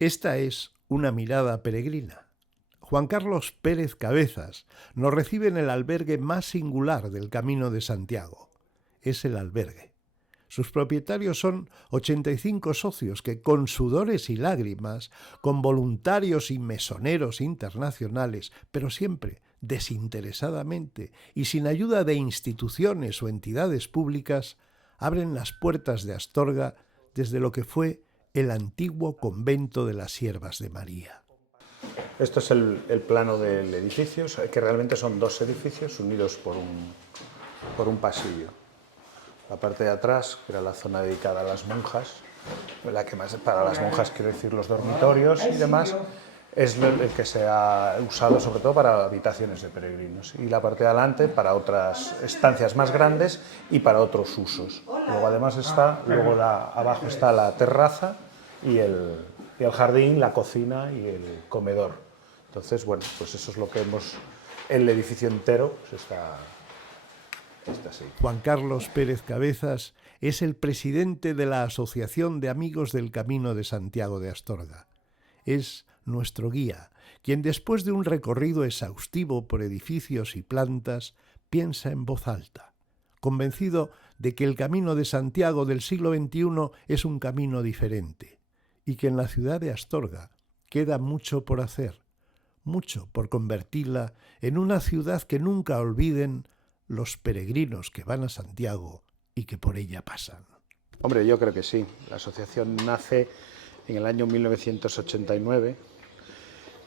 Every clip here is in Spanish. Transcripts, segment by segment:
Esta es una mirada peregrina. Juan Carlos Pérez Cabezas nos recibe en el albergue más singular del Camino de Santiago. Es el albergue. Sus propietarios son 85 socios que, con sudores y lágrimas, con voluntarios y mesoneros internacionales, pero siempre desinteresadamente y sin ayuda de instituciones o entidades públicas, abren las puertas de Astorga desde lo que fue el antiguo convento de las Siervas de María. Esto es el plano del edificio, que realmente son dos edificios unidos por un pasillo. La parte de atrás, que era la zona dedicada a las monjas, la que más para las monjas quiero decir los dormitorios y demás, es el que se ha usado sobre todo para habitaciones de peregrinos. Y la parte de adelante para otras estancias más grandes y para otros usos. Luego además abajo está la terraza y el jardín, la cocina y el comedor. Entonces, bueno, pues eso es lo que el edificio entero pues está así. Juan Carlos Pérez Cabezas es el presidente de la Asociación de Amigos del Camino de Santiago de Astorga. Es nuestro guía, quien después de un recorrido exhaustivo por edificios y plantas, piensa en voz alta, convencido de que el Camino de Santiago del siglo XXI es un camino diferente y que en la ciudad de Astorga queda mucho por hacer, mucho por convertirla en una ciudad que nunca olviden los peregrinos que van a Santiago y que por ella pasan. Hombre, yo creo que sí. La asociación nace en el año 1989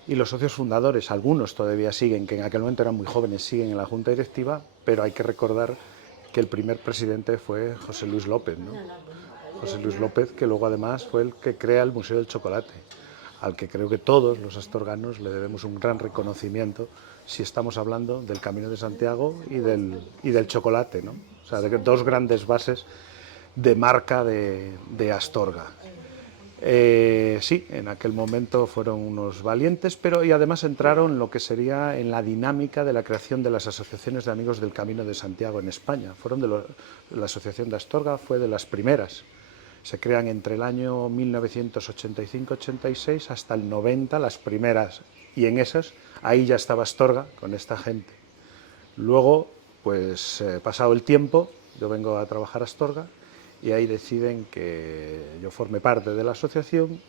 y los socios fundadores, algunos todavía siguen, que en aquel momento eran muy jóvenes, siguen en la junta directiva, pero hay que recordar que el primer presidente fue José Luis López, ¿no? José Luis López, que luego además fue el que crea el Museo del Chocolate, al que creo que todos los astorganos le debemos un gran reconocimiento si estamos hablando del Camino de Santiago y del chocolate, ¿no? O sea, de dos grandes bases de marca de Astorga. Sí, en aquel momento fueron unos valientes, pero y además entraron en lo que sería en la dinámica de la creación de las asociaciones de amigos del Camino de Santiago en España. La asociación de Astorga fue de las primeras. Se crean entre el año 1985-86 hasta el 90 las primeras, y en esas, ahí ya estaba Astorga con esta gente. Luego, pues pasado el tiempo, yo vengo a trabajar a Astorga y ahí deciden que yo forme parte de la asociación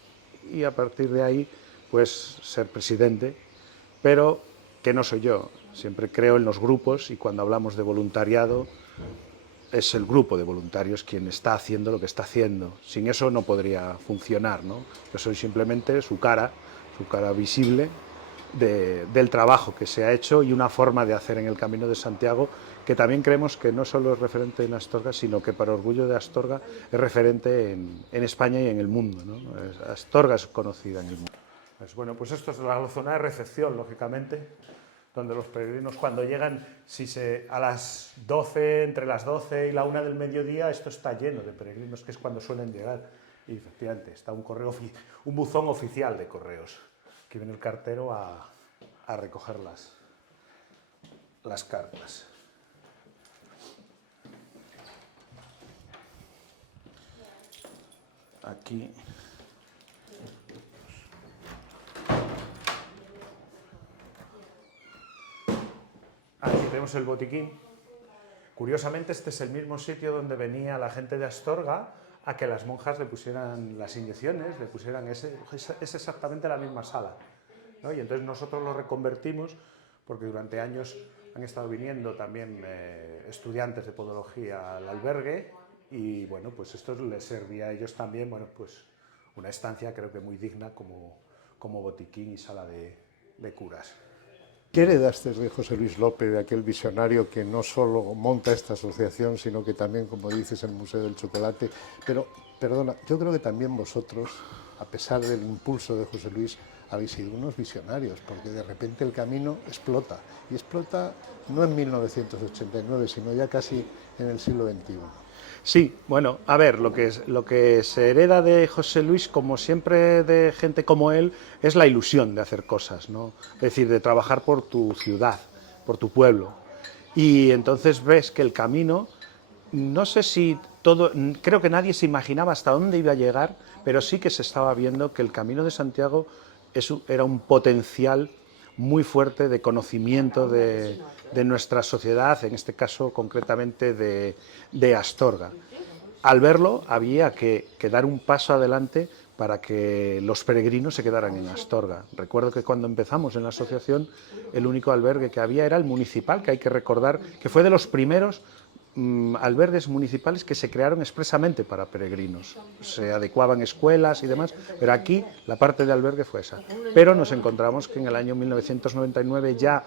y a partir de ahí, pues ser presidente, pero que no soy yo. Siempre creo en los grupos y cuando hablamos de voluntariado, es el grupo de voluntarios quien está haciendo lo que está haciendo. Sin eso no podría funcionar, ¿no? Yo soy simplemente su cara visible del trabajo que se ha hecho y una forma de hacer en el Camino de Santiago que también creemos que no solo es referente en Astorga, sino que para orgullo de Astorga es referente en España y en el mundo, ¿no? Astorga es conocida en el mundo. Bueno, pues esto es la zona de recepción, lógicamente, donde los peregrinos cuando llegan, a las 12, entre las 12 y la 1 del mediodía, esto está lleno de peregrinos, que es cuando suelen llegar. Y efectivamente, está un buzón oficial de correos, que viene el cartero a recoger las cartas. Aquí tenemos el botiquín. Curiosamente, este es el mismo sitio donde venía la gente de Astorga a que las monjas le pusieran las inyecciones, es exactamente la misma sala, ¿no? Y entonces nosotros lo reconvertimos porque durante años han estado viniendo también estudiantes de podología al albergue y bueno, pues esto les servía a ellos también, bueno, pues una estancia creo que muy digna como botiquín y sala de curas. ¿Qué heredaste de José Luis López, de aquel visionario que no solo monta esta asociación, sino que también, como dices, el Museo del Chocolate? Pero, perdona, yo creo que también vosotros, a pesar del impulso de José Luis, habéis sido unos visionarios, porque de repente el camino explota, y explota no en 1989, sino ya casi en el siglo XXI. Sí, bueno, a ver, lo que se hereda de José Luis, como siempre de gente como él, es la ilusión de hacer cosas, ¿no? Es decir, de trabajar por tu ciudad, por tu pueblo. Y entonces ves que el camino No sé si todo, creo que nadie se imaginaba hasta dónde iba a llegar, pero sí que se estaba viendo que el Camino de Santiago era un potencial muy fuerte de conocimiento de nuestra sociedad, en este caso concretamente de Astorga. Al verlo había que dar un paso adelante para que los peregrinos se quedaran en Astorga. Recuerdo que cuando empezamos en la asociación el único albergue que había era el municipal, que hay que recordar que fue de los primeros albergues municipales que se crearon expresamente para peregrinos. Se adecuaban escuelas y demás, pero aquí la parte de albergue fue esa. Pero nos encontramos que en el año 1999 ya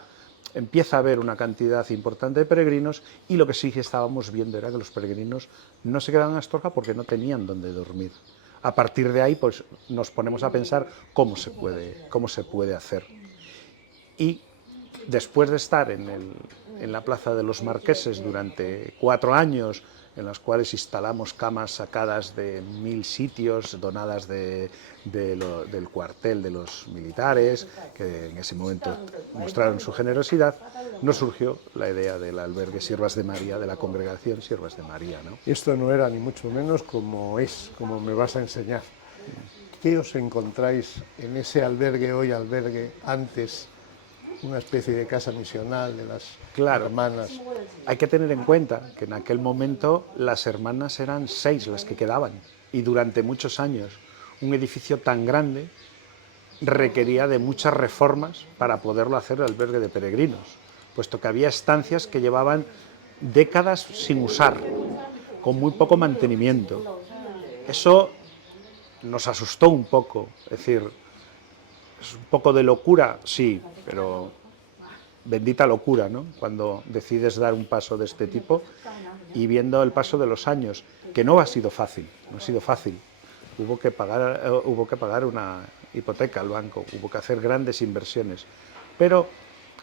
empieza a haber una cantidad importante de peregrinos y lo que sí que estábamos viendo era que los peregrinos no se quedaban en Astorga porque no tenían donde dormir. A partir de ahí pues, nos ponemos a pensar cómo se puede hacer. Y después de estar en la Plaza de los Marqueses durante 4 años, en las cuales instalamos camas sacadas de 1000 sitios, donadas del cuartel de los militares, que en ese momento mostraron su generosidad, nos surgió la idea del albergue Siervas de María, de la congregación Siervas de María, ¿no? Esto no era ni mucho menos como es, como me vas a enseñar. ¿Qué os encontráis en ese albergue hoy, albergue antes, una especie de casa misional de las hermanas? Hay que tener en cuenta que en aquel momento las hermanas eran 6 las que quedaban y durante muchos años un edificio tan grande requería de muchas reformas para poderlo hacer el albergue de peregrinos, puesto que había estancias que llevaban décadas sin usar, con muy poco mantenimiento. Eso nos asustó un poco, es decir, es un poco de locura, sí, pero bendita locura, ¿no? Cuando decides dar un paso de este tipo y viendo el paso de los años, que no ha sido fácil, no ha sido fácil. Hubo que pagar una hipoteca al banco, hubo que hacer grandes inversiones, pero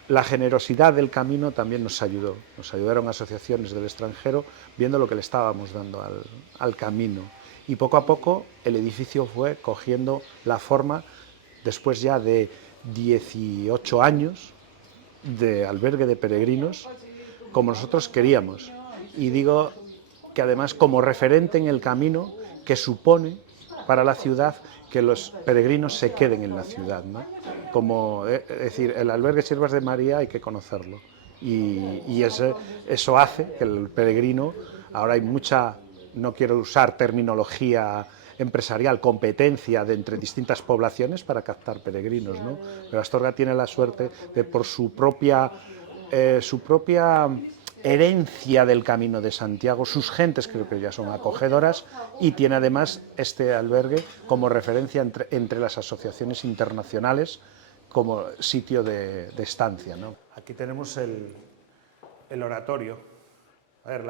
la generosidad del camino también nos ayudó. Nos ayudaron asociaciones del extranjero viendo lo que le estábamos dando al camino. Y poco a poco el edificio fue cogiendo la forma, después ya de 18 años, de albergue de peregrinos, como nosotros queríamos. Y digo que además como referente en el camino que supone para la ciudad que los peregrinos se queden en la ciudad, ¿no? Como, es decir, el albergue Siervas de María hay que conocerlo. Y eso hace que el peregrino, ahora hay mucha, no quiero usar terminología empresarial, competencia entre distintas poblaciones para captar peregrinos, ¿no? Pero Astorga tiene la suerte de, por su propia herencia del Camino de Santiago, sus gentes creo que ya son acogedoras y tiene además este albergue como referencia entre las asociaciones internacionales como sitio de estancia, ¿no? Aquí tenemos el oratorio. A ver,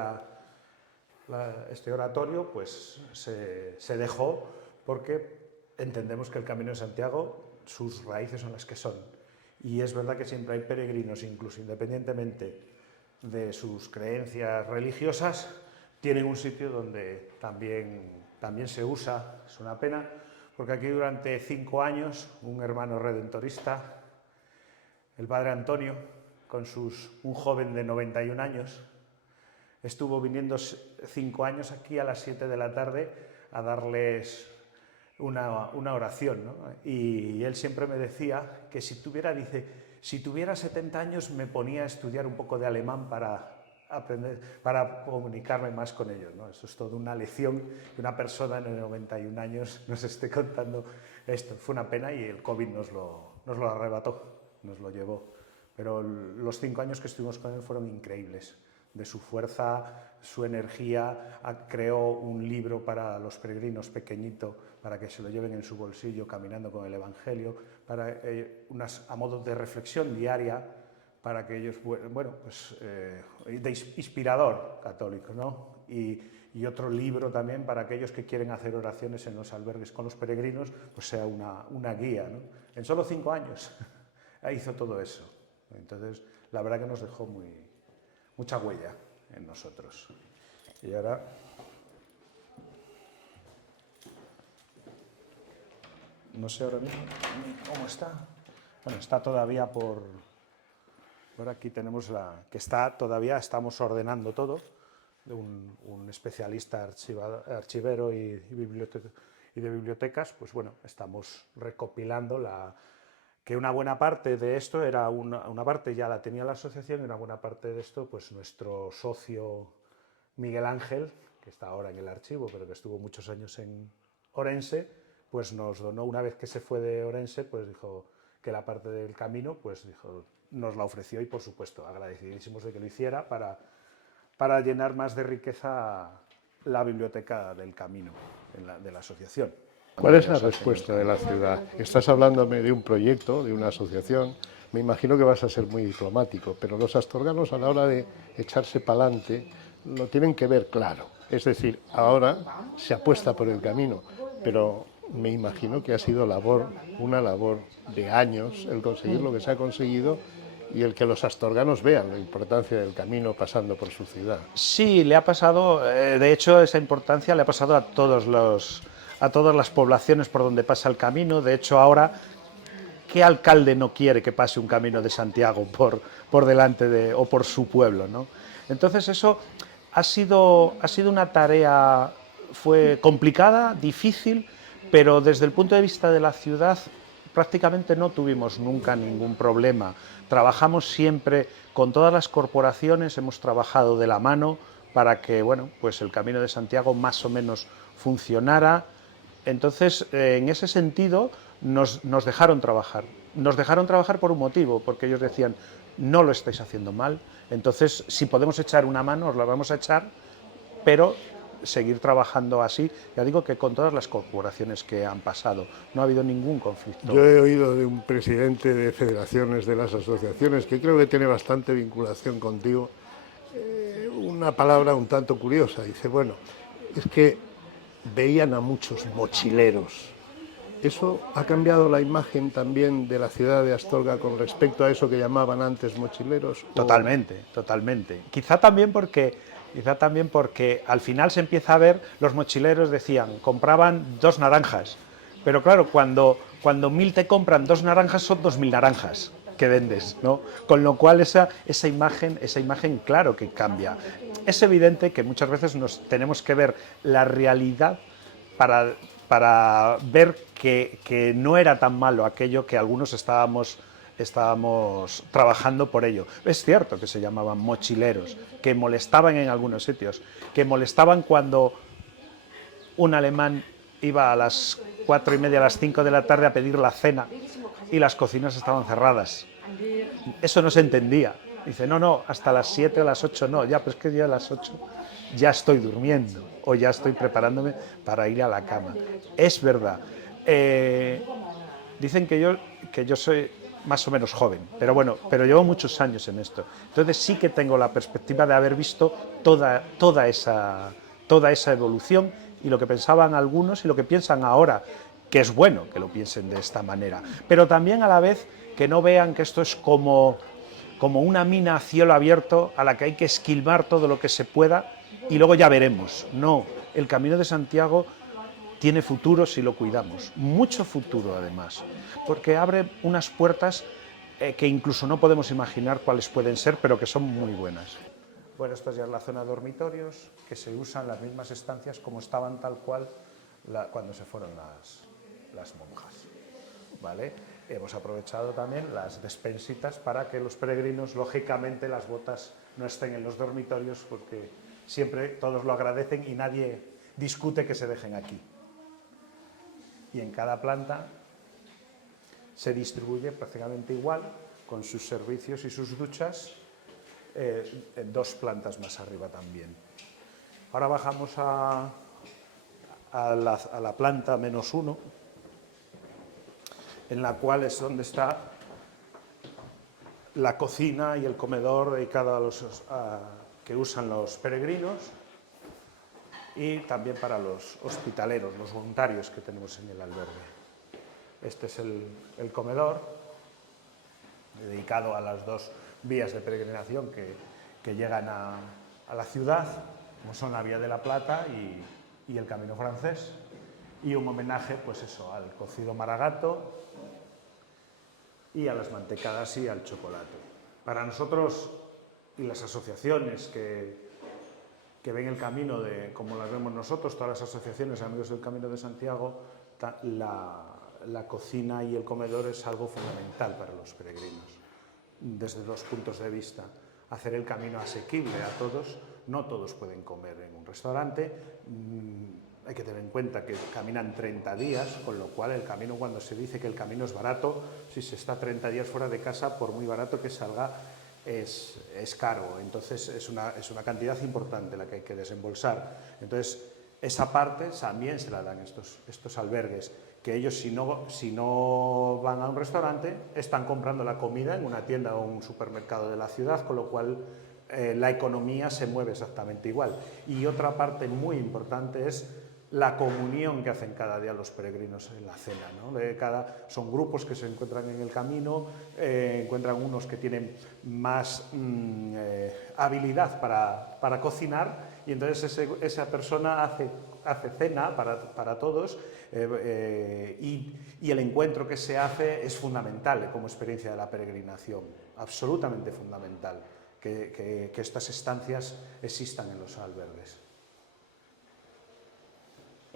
este oratorio pues se dejó porque entendemos que el Camino de Santiago, sus raíces son las que son. Y es verdad que siempre hay peregrinos, incluso independientemente de sus creencias religiosas, tienen un sitio donde también se usa. Es una pena, porque aquí durante 5 años un hermano redentorista, el padre Antonio, con un joven de 91 años, estuvo viniendo 5 años aquí a las 7 de la tarde a darles una oración, ¿no? Y él siempre me decía que si tuviera 70 años me ponía a estudiar un poco de alemán para aprender, para comunicarme más con ellos, ¿no? Eso es toda una lección que una persona de 91 años nos esté contando esto. Fue una pena y el COVID nos lo arrebató, nos lo llevó. Pero los 5 años que estuvimos con él fueron increíbles. De su fuerza, su energía, creó un libro para los peregrinos pequeñito, para que se lo lleven en su bolsillo caminando con el Evangelio, a modo de reflexión diaria, para que ellos, bueno, pues de inspirador católico, ¿no? Y otro libro también para aquellos que quieren hacer oraciones en los albergues con los peregrinos, pues sea una guía, ¿no? En solo 5 años hizo todo eso. Entonces, la verdad que nos dejó mucha huella en nosotros. Y ahora no sé ahora mismo cómo está. Bueno, está todavía por aquí tenemos todavía estamos ordenando todo, un especialista archivero y de bibliotecas, pues bueno, estamos recopilando que una buena parte de esto era una parte ya la tenía la asociación y una buena parte de esto, pues nuestro socio Miguel Ángel, que está ahora en el archivo, pero que estuvo muchos años en Orense, pues nos donó, una vez que se fue de Orense, pues dijo que la parte del camino, pues dijo, nos la ofreció y por supuesto agradecidísimos de que lo hiciera para llenar más de riqueza la biblioteca del camino de la asociación. ¿Cuál es la respuesta de la ciudad? Estás hablándome de un proyecto, de una asociación, me imagino que vas a ser muy diplomático, pero los astorganos a la hora de echarse para adelante lo tienen que ver claro. Es decir, ahora se apuesta por el camino, pero me imagino que ha sido una labor de años el conseguir lo que se ha conseguido y el que los astorganos vean la importancia del camino pasando por su ciudad. Sí, le ha pasado, de hecho esa importancia le ha pasado a todas las poblaciones por donde pasa el camino. De hecho ahora, ¿qué alcalde no quiere que pase un camino de Santiago por delante o por su pueblo, ¿no? Entonces eso ha sido una tarea, fue complicada, difícil, pero desde el punto de vista de la ciudad prácticamente no tuvimos nunca ningún problema. Trabajamos siempre con todas las corporaciones, hemos trabajado de la mano para que, bueno, pues el Camino de Santiago más o menos funcionara. Entonces, en ese sentido, nos dejaron trabajar. Nos dejaron trabajar por un motivo, porque ellos decían, no lo estáis haciendo mal, entonces, si podemos echar una mano, os la vamos a echar, pero seguir trabajando así, ya digo que con todas las corporaciones que han pasado, no ha habido ningún conflicto. Yo he oído de un presidente de federaciones de las asociaciones, que creo que tiene bastante vinculación contigo, una palabra un tanto curiosa, dice, bueno, es que veían a muchos mochileros. ¿Eso ha cambiado la imagen también de la ciudad de Astorga con respecto a eso que llamaban antes mochileros? Totalmente, totalmente. Quizá también porque al final se empieza a ver, los mochileros decían, compraban 2 naranjas, pero claro, cuando 1000 te compran 2 naranjas, son 2000 naranjas que vendes, ¿no? Con lo cual esa imagen claro que cambia. Es evidente que muchas veces nos tenemos que ver la realidad para ver que no era tan malo aquello que algunos estábamos trabajando por ello. Es cierto que se llamaban mochileros, que molestaban en algunos sitios, que molestaban cuando un alemán iba a las 4:30, a las 5 de la tarde a pedir la cena y las cocinas estaban cerradas. Eso no se entendía. Dice, no, hasta las 7 o las 8 no, ya, pero es que yo a las 8 ya estoy durmiendo o ya estoy preparándome para ir a la cama. Es verdad. Dicen que yo soy más o menos joven, pero llevo muchos años en esto. Entonces sí que tengo la perspectiva de haber visto toda esa evolución y lo que pensaban algunos y lo que piensan ahora, que es bueno que lo piensen de esta manera, pero también a la vez que no vean que esto es como una mina a cielo abierto a la que hay que esquilmar todo lo que se pueda y luego ya veremos. No, el Camino de Santiago tiene futuro si lo cuidamos, mucho futuro además, porque abre unas puertas que incluso no podemos imaginar cuáles pueden ser, pero que son muy buenas. Bueno, esta ya es la zona de dormitorios, que se usan las mismas estancias como estaban tal cual cuando se fueron las monjas, ¿vale? Hemos aprovechado también las despensitas para que los peregrinos, lógicamente, las botas no estén en los dormitorios, porque siempre todos lo agradecen y nadie discute que se dejen aquí. Y en cada planta se distribuye prácticamente igual, con sus servicios y sus duchas, en 2 plantas más arriba también. Ahora bajamos a la planta -1, en la cual es donde está la cocina y el comedor dedicado a los que usan los peregrinos y también para los hospitaleros, los voluntarios que tenemos en el albergue. Este es el comedor dedicado a las 2 vías de peregrinación que llegan a la ciudad, como son la Vía de la Plata y el Camino Francés, y un homenaje, pues eso, al cocido maragato y a las mantecadas y al chocolate. Para nosotros y las asociaciones que ven el camino como las vemos nosotros, todas las asociaciones de Amigos del Camino de Santiago, la cocina y el comedor es algo fundamental para los peregrinos, desde dos puntos de vista. Hacer el camino asequible a todos, no todos pueden comer en un restaurante, hay que tener en cuenta que caminan 30 días, con lo cual el camino, cuando se dice que el camino es barato, si se está 30 días fuera de casa, por muy barato que salga, es caro. Entonces es una cantidad importante la que hay que desembolsar. Entonces esa parte también se la dan estos albergues, que ellos si no van a un restaurante están comprando la comida en una tienda o un supermercado de la ciudad, con lo cual la economía se mueve exactamente igual. Y otra parte muy importante es la comunión que hacen cada día los peregrinos en la cena, ¿no? Son grupos que se encuentran en el camino, encuentran unos que tienen más habilidad para cocinar, y entonces esa persona hace cena para todos, y el encuentro que se hace es fundamental como experiencia de la peregrinación, absolutamente fundamental, que estas estancias existan en los albergues.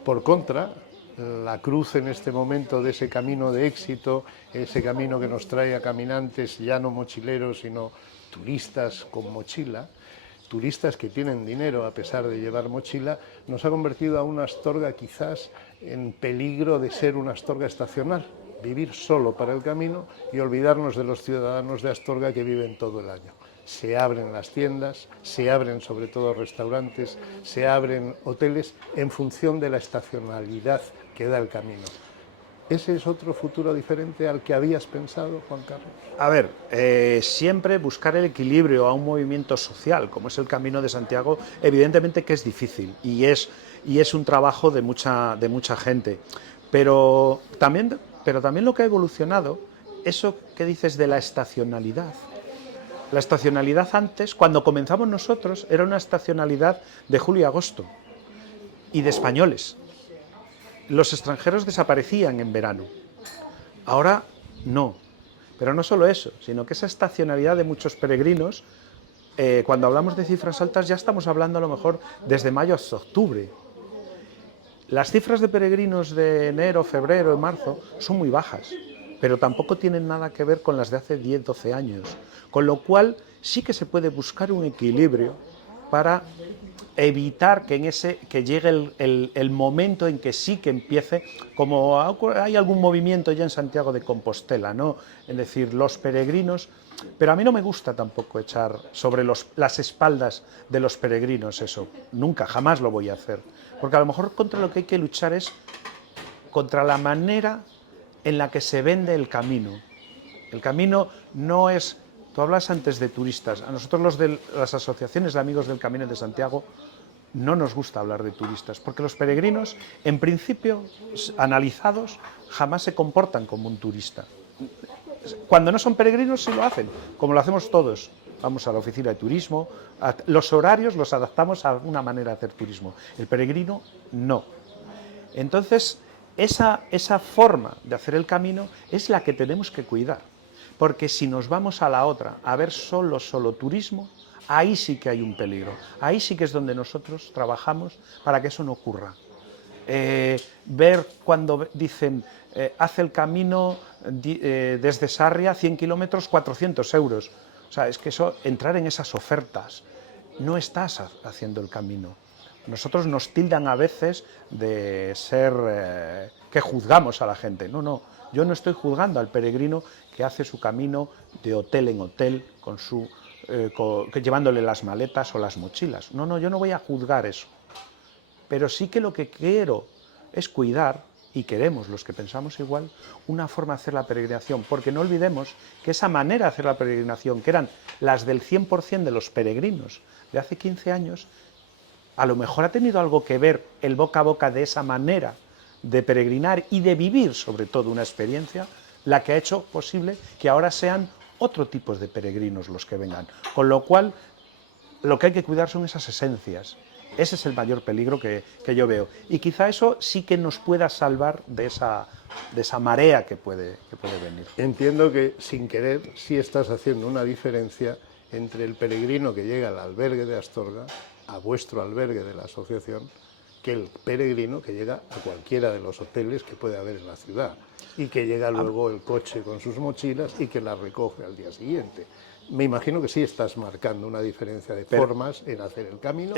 Por contra, la cruz en este momento de ese camino de éxito, ese camino que nos trae a caminantes ya no mochileros, sino turistas con mochila, turistas que tienen dinero a pesar de llevar mochila, nos ha convertido a una Astorga quizás en peligro de ser una Astorga estacional, vivir solo para el camino y olvidarnos de los ciudadanos de Astorga que viven todo el año. Se abren las tiendas, se abren sobre todo restaurantes, se abren hoteles en función de la estacionalidad que da el camino. ¿Ese es otro futuro diferente al que habías pensado, Juan Carlos? A ver, siempre buscar el equilibrio a un movimiento social, como es el Camino de Santiago, evidentemente que es difícil y es un trabajo de mucha gente. Pero también lo que ha evolucionado, eso que dices de la estacionalidad. La estacionalidad antes, cuando comenzamos nosotros, era una estacionalidad de julio y agosto y de españoles. Los extranjeros desaparecían en verano. Ahora no. Pero no solo eso, sino que esa estacionalidad de muchos peregrinos, cuando hablamos de cifras altas ya estamos hablando a lo mejor desde mayo hasta octubre. Las cifras de peregrinos de enero, febrero y marzo son muy bajas, pero tampoco tienen nada que ver con las de hace 10, 12 años. Con lo cual sí que se puede buscar un equilibrio para evitar que llegue el momento en que sí que empiece, como hay algún movimiento ya en Santiago de Compostela, ¿no? Es decir, los peregrinos, pero a mí no me gusta tampoco echar sobre las espaldas de los peregrinos eso, nunca, jamás lo voy a hacer, porque a lo mejor contra lo que hay que luchar es contra la manera en la que se vende el camino. El camino no es... Tú hablas antes de turistas. A nosotros los de las asociaciones de Amigos del Camino de Santiago no nos gusta hablar de turistas, porque los peregrinos, en principio, analizados, jamás se comportan como un turista. Cuando no son peregrinos sí lo hacen, como lo hacemos todos. Vamos a la oficina de turismo, los horarios los adaptamos a una manera de hacer turismo. El peregrino no. Entonces, esa forma de hacer el camino es la que tenemos que cuidar. Porque si nos vamos a la otra, a ver solo turismo, ahí sí que hay un peligro. Ahí sí que es donde nosotros trabajamos para que eso no ocurra. Ver cuando dicen, hace el camino desde Sarria, 100 kilómetros, 400 euros. O sea, es que eso, entrar en esas ofertas, no estás haciendo el camino. Nosotros nos tildan a veces de ser que juzgamos a la gente. No, no, yo no estoy juzgando al peregrino que hace su camino de hotel en hotel, llevándole las maletas o las mochilas. No, no, yo no voy a juzgar eso. Pero sí que lo que quiero es cuidar, y queremos los que pensamos igual, una forma de hacer la peregrinación, porque no olvidemos que esa manera de hacer la peregrinación, que eran las del 100% de los peregrinos de hace 15 años, a lo mejor ha tenido algo que ver el boca a boca de esa manera de peregrinar y de vivir sobre todo una experiencia, la que ha hecho posible que ahora sean otro tipo de peregrinos los que vengan. Con lo cual, lo que hay que cuidar son esas esencias. Ese es el mayor peligro que yo veo. Y quizá eso sí que nos pueda salvar de esa marea que puede venir. Entiendo que, sin querer, sí estás haciendo una diferencia entre el peregrino que llega al albergue de Astorga a vuestro albergue de la asociación que el peregrino que llega a cualquiera de los hoteles que puede haber en la ciudad y que llega luego el coche con sus mochilas y que las recoge al día siguiente. Me imagino que sí estás marcando una diferencia de formas en hacer el camino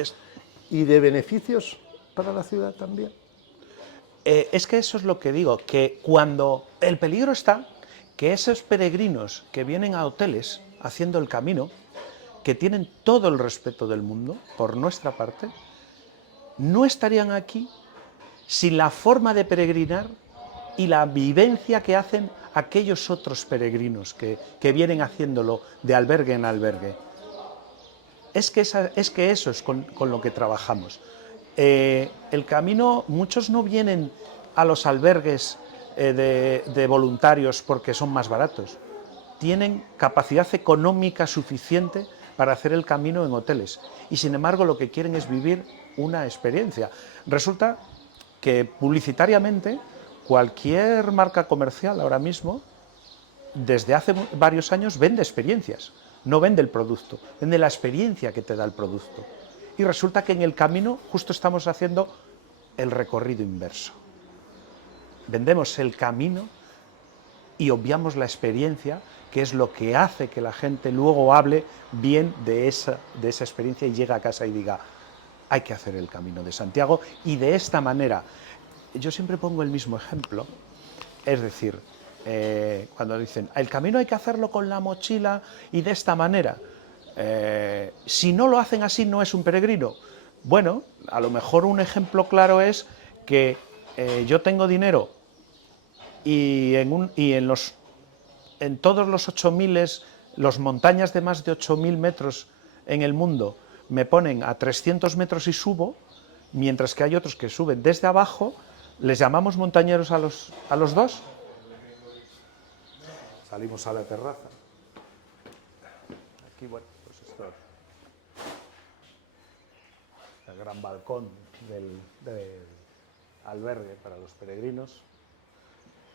y de beneficios para la ciudad también. Es que eso es lo que digo, que cuando el peligro está, que esos peregrinos que vienen a hoteles haciendo el camino, que tienen todo el respeto del mundo, por nuestra parte, no estarían aquí sin la forma de peregrinar y la vivencia que hacen aquellos otros peregrinos que vienen haciéndolo de albergue en albergue. Es que eso es con lo que trabajamos. El camino, muchos no vienen a los albergues de voluntarios porque son más baratos. Tienen capacidad económica suficiente para hacer el camino en hoteles y sin embargo lo que quieren es vivir una experiencia. Resulta que publicitariamente cualquier marca comercial ahora mismo, desde hace varios años, vende experiencias, no vende el producto, vende la experiencia que te da el producto. Y resulta que en el camino justo estamos haciendo el recorrido inverso. Vendemos el camino y obviamos la experiencia, que es lo que hace que la gente luego hable bien de esa experiencia y llegue a casa y diga, hay que hacer el Camino de Santiago, y de esta manera. Yo siempre pongo el mismo ejemplo, es decir, cuando dicen, el camino hay que hacerlo con la mochila y de esta manera, si no lo hacen así no es un peregrino. Bueno, a lo mejor un ejemplo claro es que yo tengo dinero y en todos los 8.000, las montañas de más de 8.000 metros en el mundo me ponen a 300 metros y subo, mientras que hay otros que suben desde abajo. ¿Les llamamos montañeros a los dos? Salimos a la terraza. Aquí, bueno, pues esto es el gran balcón del albergue para los peregrinos,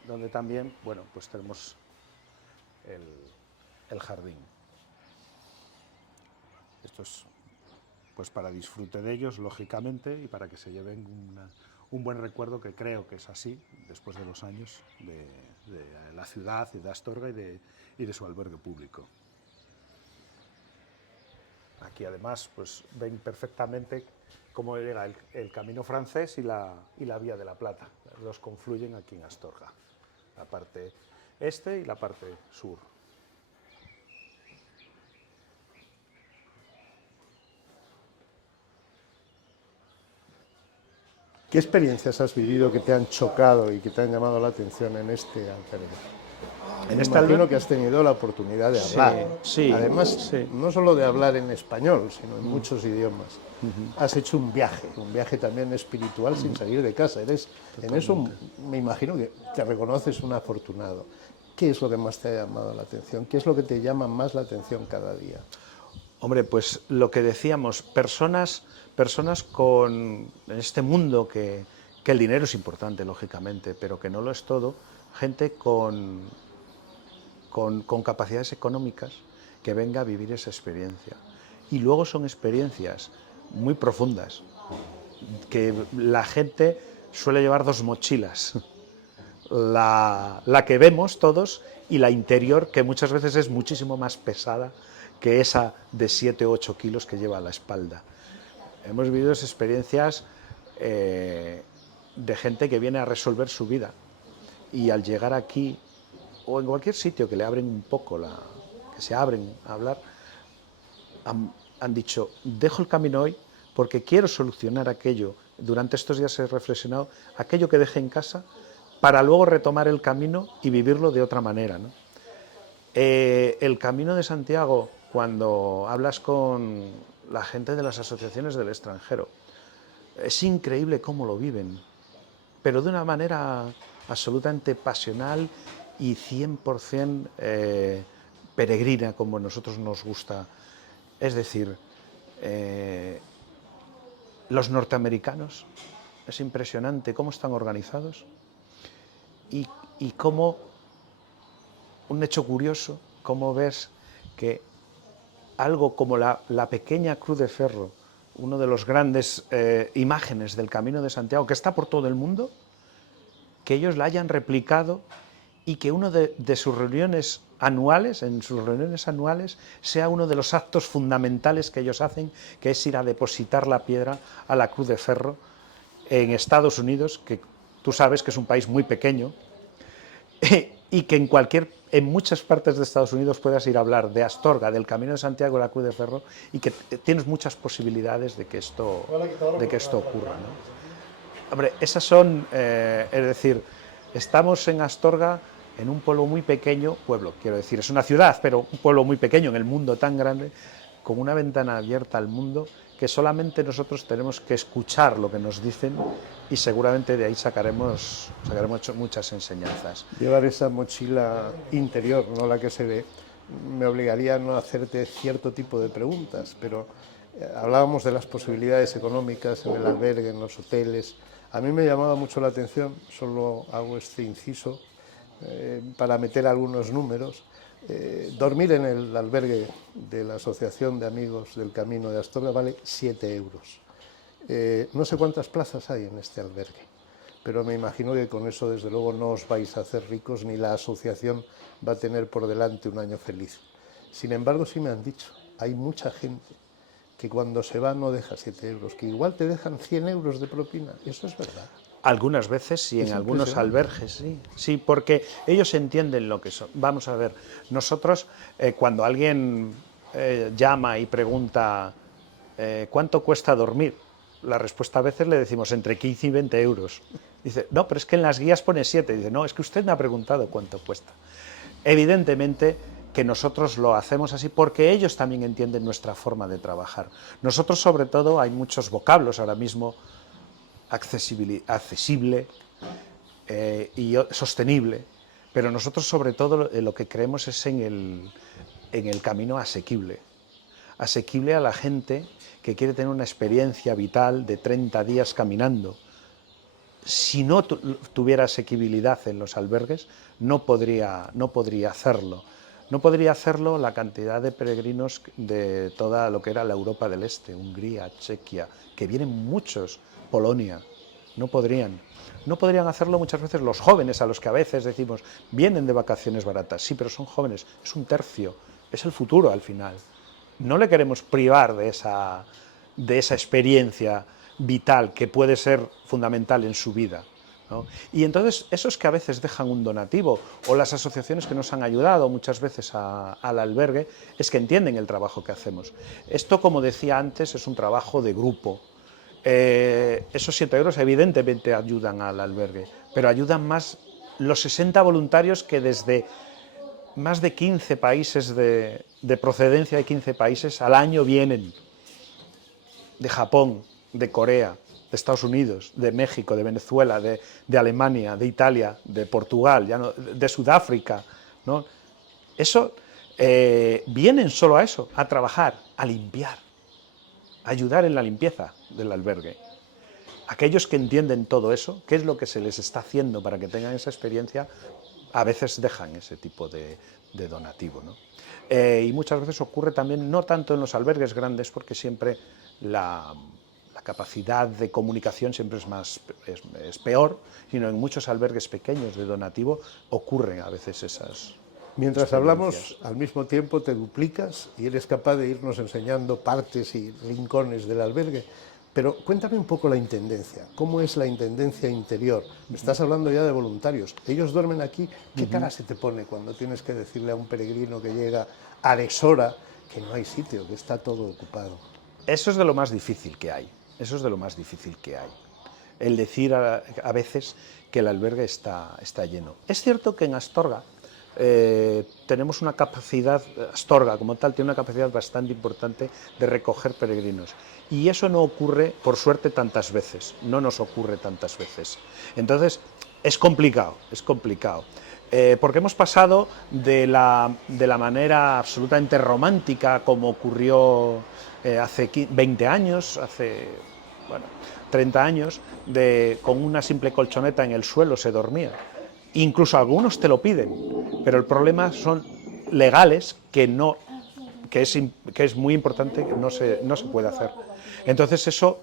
donde también, bueno, pues tenemos el jardín. Esto es pues para disfrute de ellos, lógicamente, y para que se lleven un buen recuerdo, que creo que es así, después de los años, de la ciudad, de Astorga y de su albergue público. Aquí además pues ven perfectamente cómo llega el camino francés y la vía de la Plata. Los dos confluyen aquí en Astorga, la parte este y la parte sur. ¿Qué experiencias has vivido que te han chocado y que te han llamado la atención en este albergue? Me imagino que has tenido la oportunidad de hablar. Sí, Además, sí. no solo de hablar en español, sino en muchos idiomas. Has hecho un viaje también espiritual sin salir de casa. En eso me imagino que te reconoces un afortunado. ¿Qué es lo que más te ha llamado la atención? ¿Qué es lo que te llama más la atención cada día? Hombre, pues lo que decíamos, personas en este mundo que el dinero es importante, lógicamente, pero que no lo es todo, gente con capacidades económicas que venga a vivir esa experiencia. Y luego son experiencias muy profundas, que la gente suele llevar dos mochilas, la que vemos todos y la interior, que muchas veces es muchísimo más pesada que esa de 7 o 8 kilos que lleva a la espalda. Hemos vivido esas experiencias de gente que viene a resolver su vida, y al llegar aquí o en cualquier sitio que le abren un poco, que se abren a hablar, han dicho, dejo el camino hoy porque quiero solucionar aquello. Durante estos días he reflexionado, aquello que dejé en casa, para luego retomar el camino y vivirlo de otra manera, ¿no? El Camino de Santiago, cuando hablas con la gente de las asociaciones del extranjero, es increíble cómo lo viven, pero de una manera absolutamente pasional y 100% peregrina, como a nosotros nos gusta. Es decir, los norteamericanos, es impresionante cómo están organizados y cómo, un hecho curioso, cómo ves que algo como la pequeña Cruz de Ferro uno de los grandes imágenes del Camino de Santiago, que está por todo el mundo, que ellos la hayan replicado y que uno de sus reuniones anuales, en sus reuniones anuales, sea uno de los actos fundamentales que ellos hacen, que es ir a depositar la piedra a la Cruz de Ferro en Estados Unidos, que tú sabes que es un país muy pequeño, y que en muchas partes de Estados Unidos puedas ir a hablar de Astorga, del Camino de Santiago, de la Cruz de Ferro, y que tienes muchas posibilidades de que esto ocurra, ¿no? Hombre, esas son, es decir, estamos en Astorga, en un pueblo muy pequeño, quiero decir, es una ciudad, pero un pueblo muy pequeño en el mundo tan grande, con una ventana abierta al mundo, que solamente nosotros tenemos que escuchar lo que nos dicen y seguramente de ahí sacaremos muchas enseñanzas. Llevar esa mochila interior, no la que se ve, me obligaría a no hacerte cierto tipo de preguntas, pero hablábamos de las posibilidades económicas en el albergue, en los hoteles. A mí me llamaba mucho la atención, solo hago este inciso, para meter algunos números. Dormir en el albergue de la Asociación de Amigos del Camino de Astorga vale 7 euros. No sé cuántas plazas hay en este albergue, pero me imagino que con eso desde luego no os vais a hacer ricos ni la asociación va a tener por delante un año feliz. Sin embargo, sí me han dicho, hay mucha gente que cuando se va no deja 7 euros, que igual te dejan 100 euros de propina. ¿Eso es verdad? Algunas veces sí, en algunos albergues sí. Sí, porque ellos entienden lo que son. Vamos a ver, nosotros cuando alguien llama y pregunta ¿cuánto cuesta dormir? La respuesta a veces le decimos entre 15 y 20 euros. Dice, no, pero es que en las guías pone 7. Dice, no, es que usted me ha preguntado cuánto cuesta. Evidentemente que nosotros lo hacemos así porque ellos también entienden nuestra forma de trabajar. Nosotros, sobre todo, hay muchos vocablos ahora mismo, accesible y sostenible, pero nosotros sobre todo lo que creemos es en el camino asequible a la gente que quiere tener una experiencia vital de 30 días caminando. Si no tuviera asequibilidad en los albergues, no podría hacerlo. No podría hacerlo la cantidad de peregrinos de toda lo que era la Europa del Este, Hungría, Chequia, que vienen muchos, Polonia, no podrían hacerlo muchas veces los jóvenes, a los que a veces decimos, vienen de vacaciones baratas, sí, pero son jóvenes, es un tercio, es el futuro al final. No le queremos privar de esa experiencia vital que puede ser fundamental en su vida, ¿no? Y entonces esos que a veces dejan un donativo o las asociaciones que nos han ayudado muchas veces al albergue es que entienden el trabajo que hacemos. Esto, como decía antes, es un trabajo de grupo. Esos 7 euros evidentemente ayudan al albergue, pero ayudan más los 60 voluntarios que desde más de 15 países de procedencia de 15 países al año vienen, de Japón, de Corea, de Estados Unidos, de México, de Venezuela, de Alemania, de Italia, de Portugal, de Sudáfrica, ¿no? Eso, vienen solo a eso, a trabajar, a limpiar, a ayudar en la limpieza del albergue. Aquellos que entienden todo eso, qué es lo que se les está haciendo para que tengan esa experiencia, a veces dejan ese tipo de donativo, ¿no? Y muchas veces ocurre también, no tanto en los albergues grandes, porque siempre la capacidad de comunicación siempre es peor, sino en muchos albergues pequeños de donativo ocurren a veces esas. Mientras hablamos, al mismo tiempo te duplicas y eres capaz de irnos enseñando partes y rincones del albergue. Pero cuéntame un poco la intendencia. ¿Cómo es la intendencia interior? Me estás hablando ya de voluntarios. Ellos duermen aquí. ¿Qué cara se te pone cuando tienes que decirle a un peregrino que llega a deshora que no hay sitio, que está todo ocupado? Eso es de lo más difícil que hay. Eso es de lo más difícil que hay. El decir a veces que el albergue está lleno. Es cierto que en Astorga tenemos una capacidad, Astorga como tal tiene una capacidad bastante importante de recoger peregrinos. Y eso no ocurre, por suerte, tantas veces. No nos ocurre tantas veces. Entonces, es complicado, porque hemos pasado de la manera absolutamente romántica, como ocurrió hace 20 años, hace 30 años, con una simple colchoneta en el suelo se dormía. Incluso algunos te lo piden, pero el problema son legales que es muy importante, que no se puede hacer. Entonces eso,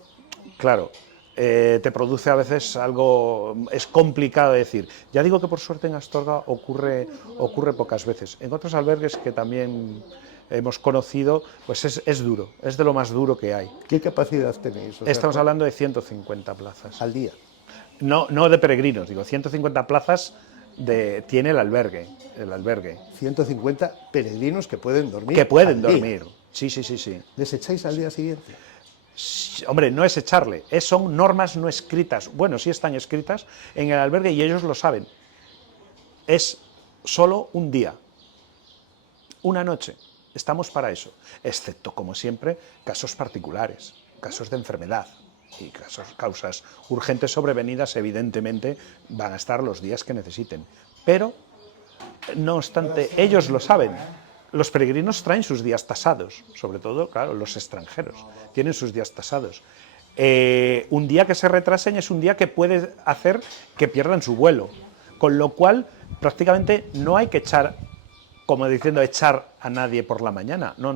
claro, te produce a veces algo, es complicado de decir. Ya digo que por suerte en Astorga ocurre pocas veces. En otros albergues que también hemos conocido, pues es duro, es de lo más duro que hay. ¿Qué capacidad tenéis? O sea, Estamos hablando de 150 plazas. al día. No de peregrinos, digo, 150 plazas tiene el albergue. 150 peregrinos que pueden dormir. Que pueden al día. dormir. Sí. ¿Les echáis al día siguiente? Hombre, no es echarle, son normas no escritas. Bueno, sí están escritas en el albergue y ellos lo saben. Es solo un día, una noche. Estamos para eso, excepto, como siempre, casos particulares, casos de enfermedad y causas urgentes sobrevenidas, evidentemente, van a estar los días que necesiten. Pero, no obstante, ellos lo saben. Los peregrinos traen sus días tasados, sobre todo, claro, los extranjeros, tienen sus días tasados. Un día que se retrasen es un día que puede hacer que pierdan su vuelo, con lo cual prácticamente no hay que echar, como diciendo, echar a nadie por la mañana. No.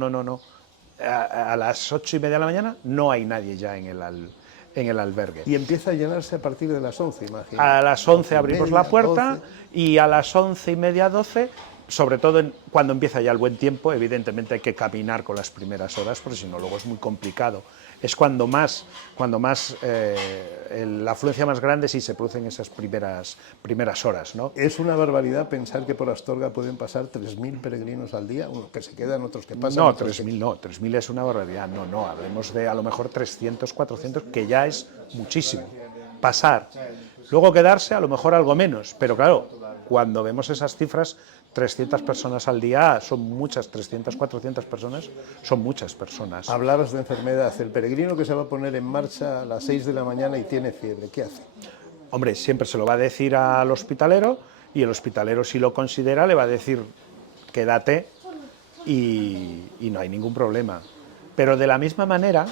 A las 8:30 de la mañana no hay nadie ya en el albergue. Y empieza a llenarse a partir de las 11, imagino. A las 11 abrimos la puerta 12. Y a las 11:30, 12, sobre todo cuando empieza ya el buen tiempo, evidentemente hay que caminar con las primeras horas, porque si no luego es muy complicado. Es cuando más la afluencia más grande sí se producen esas primeras horas, ¿no? Es una barbaridad pensar que por Astorga pueden pasar 3.000 peregrinos al día, unos que se quedan, otros que pasan. No, 3.000 no, 3.000 es una barbaridad, no, hablemos de a lo mejor 300, 400, que ya es muchísimo. Pasar, luego quedarse a lo mejor algo menos, pero claro, cuando vemos esas cifras, 300 personas al día son muchas, 300, 400 personas son muchas personas. Hablabas de enfermedad, el peregrino que se va a poner en marcha a las 6 de la mañana y tiene fiebre, ¿qué hace? Hombre, siempre se lo va a decir al hospitalero y el hospitalero, si lo considera, le va a decir quédate y no hay ningún problema. Pero de la misma manera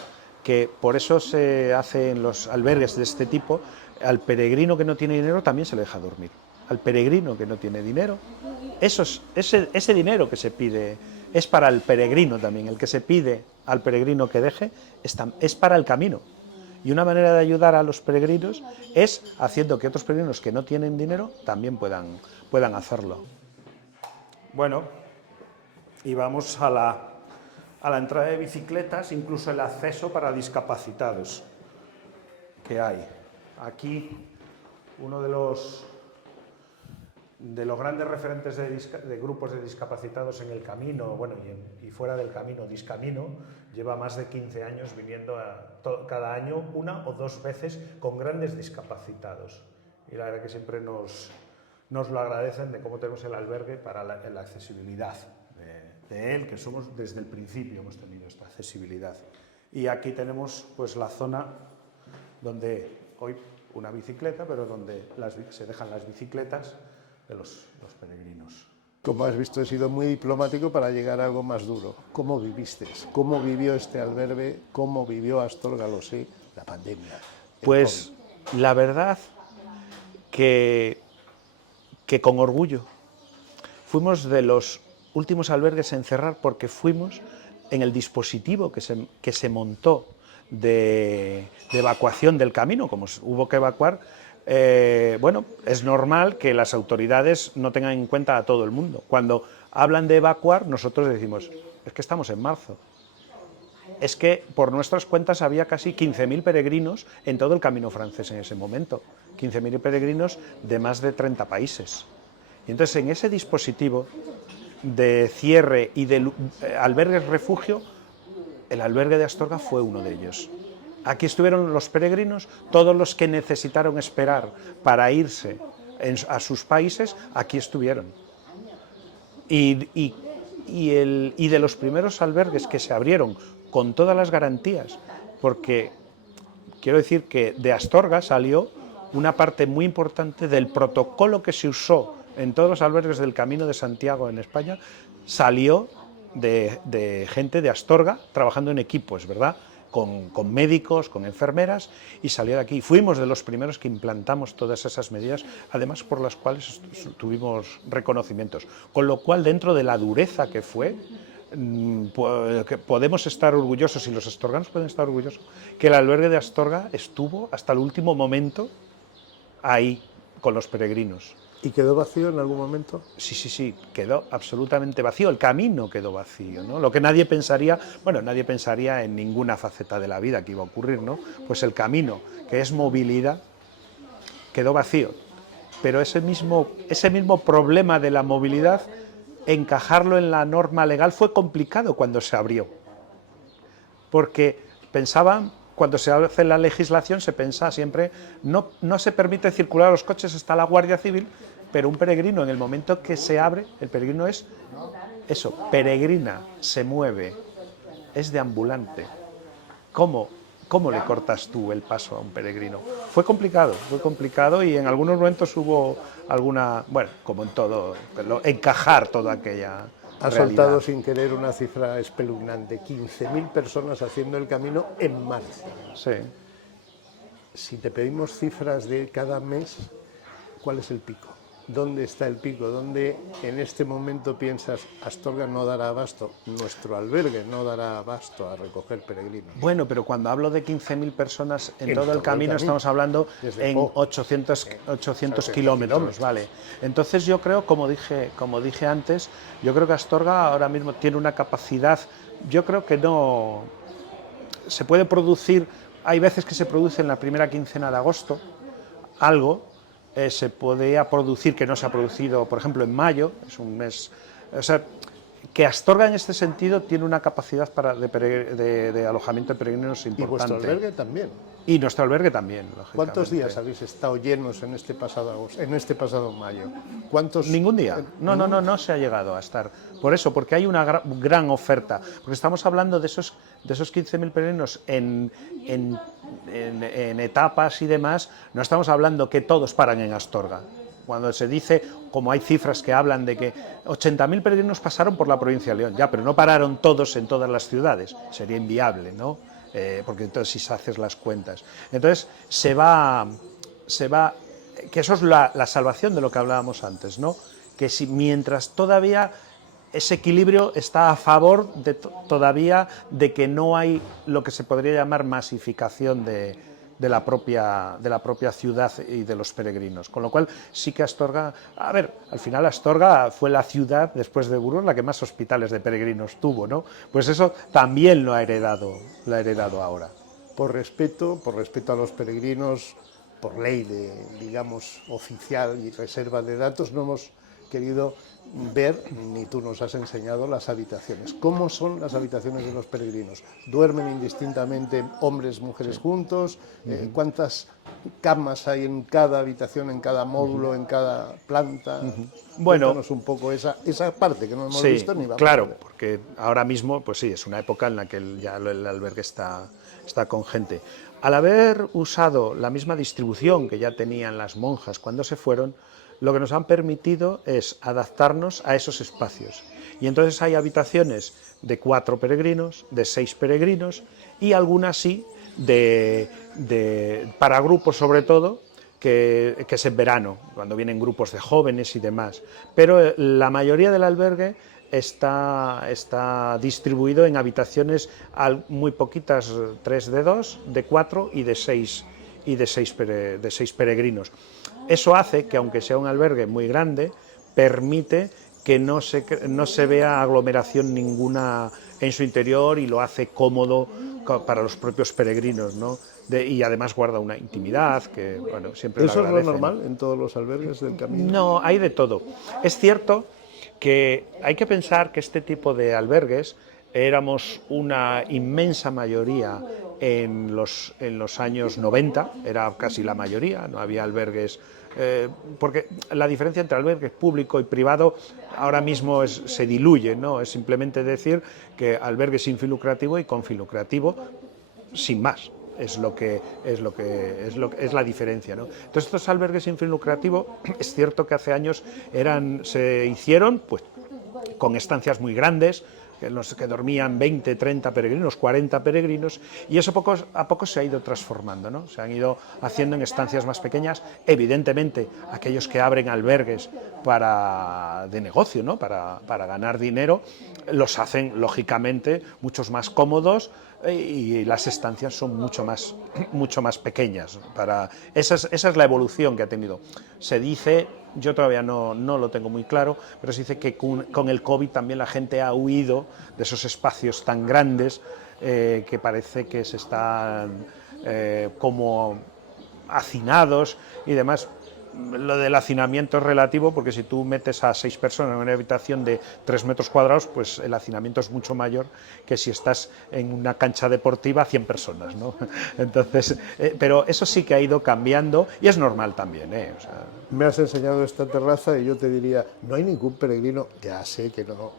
que por eso se hace en los albergues de este tipo, al peregrino que no tiene dinero también se le deja dormir. Al peregrino que no tiene dinero, ese dinero que se pide es para el peregrino también. El que se pide al peregrino que deje es para el camino. Y una manera de ayudar a los peregrinos es haciendo que otros peregrinos que no tienen dinero también puedan hacerlo. Bueno, y vamos a la entrada de bicicletas, incluso el acceso para discapacitados que hay. Aquí uno de los grandes referentes de grupos de discapacitados en el camino, bueno, y fuera del camino, Discamino, lleva más de 15 años viniendo cada año una o dos veces con grandes discapacitados. Y la verdad que siempre nos lo agradecen de cómo tenemos el albergue para la accesibilidad de él, que somos desde el principio hemos tenido esta accesibilidad. Y aquí tenemos pues la zona donde hoy una bicicleta, pero donde se dejan las bicicletas de los peregrinos. Como has visto, he sido muy diplomático para llegar a algo más duro. ¿Cómo viviste? ¿Cómo vivió este albergue? ¿Cómo vivió Astorga Lo Sé la pandemia? Pues la verdad que con orgullo. Fuimos de los últimos albergues en cerrar porque fuimos en el dispositivo que se montó de evacuación del camino, como hubo que evacuar. Bueno, es normal que las autoridades no tengan en cuenta a todo el mundo. Cuando hablan de evacuar, nosotros decimos, es que estamos en marzo. Es que por nuestras cuentas había casi 15.000 peregrinos en todo el camino francés en ese momento. 15.000 peregrinos de más de 30 países. Y entonces en ese dispositivo de cierre y de albergues refugio, el albergue de Astorga fue uno de ellos. Aquí estuvieron los peregrinos, todos los que necesitaron esperar para irse a sus países, aquí estuvieron. Y de los primeros albergues que se abrieron con todas las garantías, porque quiero decir que de Astorga salió una parte muy importante del protocolo que se usó en todos los albergues del Camino de Santiago en España, salió de gente de Astorga trabajando en equipos, ¿verdad? Con médicos, con enfermeras, y salió de aquí. Fuimos de los primeros que implantamos todas esas medidas, además por las cuales tuvimos reconocimientos. Con lo cual, dentro de la dureza que fue, que podemos estar orgullosos, y los astorganos pueden estar orgullosos, que el albergue de Astorga estuvo hasta el último momento ahí con los peregrinos. ¿Y quedó vacío en algún momento? Sí, sí, sí, quedó absolutamente vacío, el camino quedó vacío, ¿no? Lo que nadie pensaría, bueno, nadie pensaría en ninguna faceta de la vida que iba a ocurrir, ¿no? Pues el camino, que es movilidad, quedó vacío. Pero ese mismo problema de la movilidad, encajarlo en la norma legal fue complicado cuando se abrió. Porque pensaban, cuando se hace la legislación, se piensa siempre, no se permite circular a los coches hasta la Guardia Civil, pero un peregrino, en el momento que se abre, el peregrino es eso, peregrina, se mueve, es deambulante. ¿Cómo le cortas tú el paso a un peregrino? Fue complicado y en algunos momentos hubo alguna, bueno, como en todo, encajar toda aquella Ha soltado sin querer una cifra espeluznante, 15.000 personas haciendo el camino en marcha. Sí. Si te pedimos cifras de cada mes, ¿cuál es el pico? ¿Dónde está el pico? ¿Dónde en este momento piensas Astorga no dará abasto, nuestro albergue no dará abasto a recoger peregrinos? Bueno, pero cuando hablo de 15.000 personas en todo el camino, estamos hablando en 800 kilómetros, ¿vale? Entonces yo creo, como dije antes, yo creo que Astorga ahora mismo tiene una capacidad, yo creo que no se puede producir, hay veces que se produce en la primera quincena de agosto, algo, se podía producir, que no se ha producido, por ejemplo, en mayo, es un mes, o sea, que Astorga en este sentido tiene una capacidad de alojamiento de peregrinos importante. Y vuestro albergue también. Y nuestro albergue también, lógicamente. ¿Cuántos días habéis estado llenos en este pasado mayo? ¿Cuántos? Ningún día. No se ha llegado a estar. Por eso, porque hay una gran oferta. Porque estamos hablando de esos 15.000 peregrinos en etapas y demás. No estamos hablando que todos paran en Astorga. Cuando se dice, como hay cifras que hablan de que 80.000 peregrinos pasaron por la provincia de León, ya, pero no pararon todos en todas las ciudades. Sería inviable, ¿no? Porque entonces si haces las cuentas. Entonces se va, que eso es la salvación de lo que hablábamos antes, ¿no? Que si mientras todavía ese equilibrio está a favor todavía de que no hay lo que se podría llamar masificación de la propia ciudad y de los peregrinos, con lo cual sí que Astorga, a ver, al final Astorga fue la ciudad, después de Burgos, la que más hospitales de peregrinos tuvo, ¿no? Pues eso también lo ha heredado ahora. Por respeto a los peregrinos, por ley digamos, oficial y reserva de datos, no hemos querido ver, ni tú nos has enseñado, las habitaciones. ¿Cómo son las habitaciones de los peregrinos? ¿Duermen indistintamente hombres, mujeres juntos? ¿Cuántas camas hay en cada habitación, en cada módulo, en cada planta? Bueno, cuéntanos un poco esa parte que no hemos visto ni vamos claro, a ver. porque ahora mismo, pues sí, es una época en la que ya el albergue está con gente. Al haber usado la misma distribución que ya tenían las monjas cuando se fueron, lo que nos han permitido es adaptarnos a esos espacios. Y entonces hay habitaciones de 4 peregrinos, de 6 peregrinos, y algunas sí, para grupos sobre todo, que es en verano, cuando vienen grupos de jóvenes y demás. Pero la mayoría del albergue está distribuido en habitaciones muy poquitas, 3 de 2, de 4 y de 6 peregrinos. Eso hace que, aunque sea un albergue muy grande, permite que no se vea aglomeración ninguna en su interior y lo hace cómodo para los propios peregrinos, ¿no? Y además guarda una intimidad que, bueno, siempre ¿Eso lo es lo normal en todos los albergues del camino? No, hay de todo. Es cierto que hay que pensar que este tipo de albergues éramos una inmensa mayoría en los años 90, era casi la mayoría, no había albergues, porque la diferencia entre albergue público y privado ahora mismo se diluye, ¿no? Es simplemente decir que albergue sin fin lucrativo y con fin lucrativo, sin más. Es la diferencia, ¿no? Entonces estos albergues sin fin lucrativo, es cierto que hace años se hicieron pues con estancias muy grandes, que dormían 20, 30 peregrinos, 40 peregrinos, y eso a poco se ha ido transformando, ¿no? Se han ido haciendo en estancias más pequeñas. Evidentemente, aquellos que abren albergues de negocio, ¿no? Para ganar dinero, los hacen, lógicamente, muchos más cómodos, y las estancias son mucho más pequeñas. Esa es la evolución que ha tenido. Se dice, yo todavía no lo tengo muy claro, pero se dice que con el COVID también la gente ha huido de esos espacios tan grandes, que parece que se están como hacinados y demás. Lo del hacinamiento es relativo, porque si tú metes a 6 personas en una habitación de 3 metros cuadrados, pues el hacinamiento es mucho mayor que si estás en una cancha deportiva 100 personas, ¿no? Entonces, pero eso sí que ha ido cambiando y es normal también, ¿eh? O sea, me has enseñado esta terraza y yo te diría, no hay ningún peregrino, ya sé que no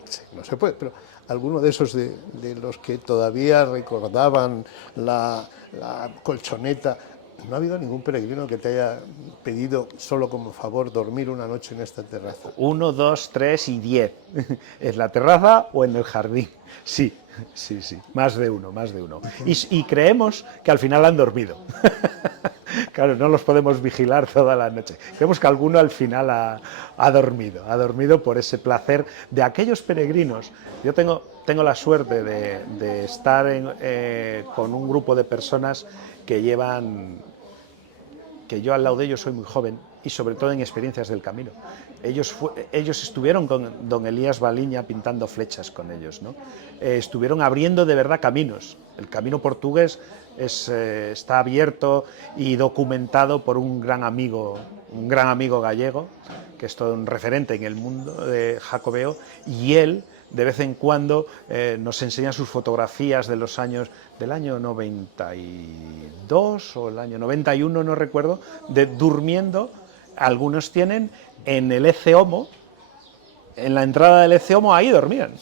se puede, pero alguno de esos de los que todavía recordaban la colchoneta. ¿No ha habido ningún peregrino que te haya pedido solo como favor dormir una noche en esta terraza? 1, 2, 3 y 10. ¿En la terraza o en el jardín? Sí, sí, sí, más de uno. Y creemos que al final han dormido. Claro, no los podemos vigilar toda la noche. Creemos que alguno al final ha dormido por ese placer de aquellos peregrinos. Yo tengo la suerte de estar con un grupo de personas que yo al lado de ellos soy muy joven, y sobre todo en experiencias del camino. Ellos estuvieron con don Elías Baliña pintando flechas con ellos, ¿no? Estuvieron abriendo de verdad caminos. El camino portugués está abierto y documentado por un gran amigo gallego, que es todo un referente en el mundo de Jacobeo, y él de vez en cuando nos enseña sus fotografías del año 92 o el año 91, no recuerdo, de durmiendo. Algunos tienen en el Ece Homo, en la entrada del Ece Homo, ahí dormían.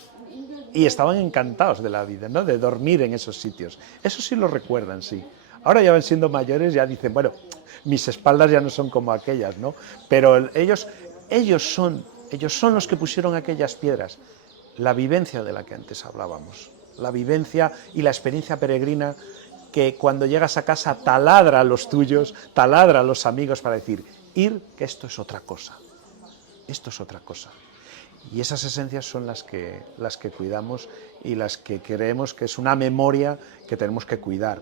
Y estaban encantados de la vida, ¿no? De dormir en esos sitios. Eso sí lo recuerdan, sí. Ahora ya van siendo mayores, ya dicen, bueno, mis espaldas ya no son como aquellas, ¿no? Pero ellos son los que pusieron aquellas piedras. La vivencia de la que antes hablábamos, la vivencia y la experiencia peregrina, que cuando llegas a casa taladra a los tuyos, taladra a los amigos para decir, que esto es otra cosa, Y esas esencias son las que cuidamos y las que creemos que es una memoria que tenemos que cuidar